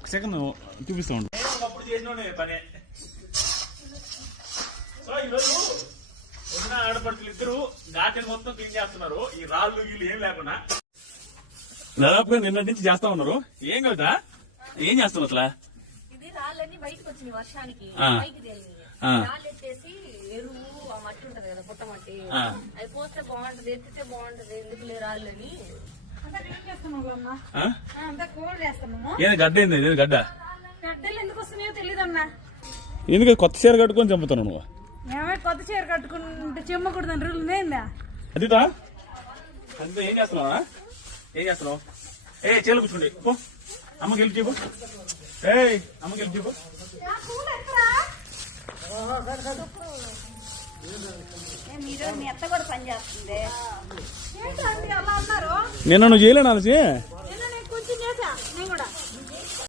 ఒక సెకండ్ చూపిస్తా ఉండు. ఒకప్పుడు చేసిన పనే. సో ఈరోజు ఉన్న ఆడపడుతులు ఇద్దరు గార్డెన్ మొత్తం క్లీన్ చేస్తున్నారు. ఈ రాళ్ళు వీళ్ళు ఏం లేకుండా దాదాపుగా నిన్న నుంచి చేస్తా ఉన్నారు. ఏం కదా ఏం చేస్తున్నారు అసలు? ఇది రాళ్ళన్నీ బయటకు వచ్చినాయి వర్షానికి. పైకి తేలినాయి. రాళ్ళు ఎత్తేసి ఎరువు ఆ మట్టి ఉంటది కదా, పుట్ట మట్టి, అది పోస్తే బాగుంటది, ఎత్తితే బాగుంటది. ఎందుకులే రాళ్ళని ఏం గడ్డ ఏంది? గడ్డ గడ్డలు ఎందుకు వస్తున్నాయో తెలియదన్నా. ఎందుకు కొత్త చీర కట్టుకొని చంపుతాను నువ్వు? కొత్త చీర కట్టుకుంటే చెమ్మకూడదని రూల్ ఏందా? అదితా అంతే. ఏం చేస్తున్నావా? ఏం చేస్తున్నావు? ఏ చీరలు కూర్చోండి పో. అమ్మకి వెళ్ళి చెప్పు. అమ్మకి వెళ్ళి చెప్పు. మీరు మీ అత్త కూడా పని చేస్తుంది. నిన్న నువ్వు చేయలేను అలసి. కొంచెం చేసా నేను కూడా.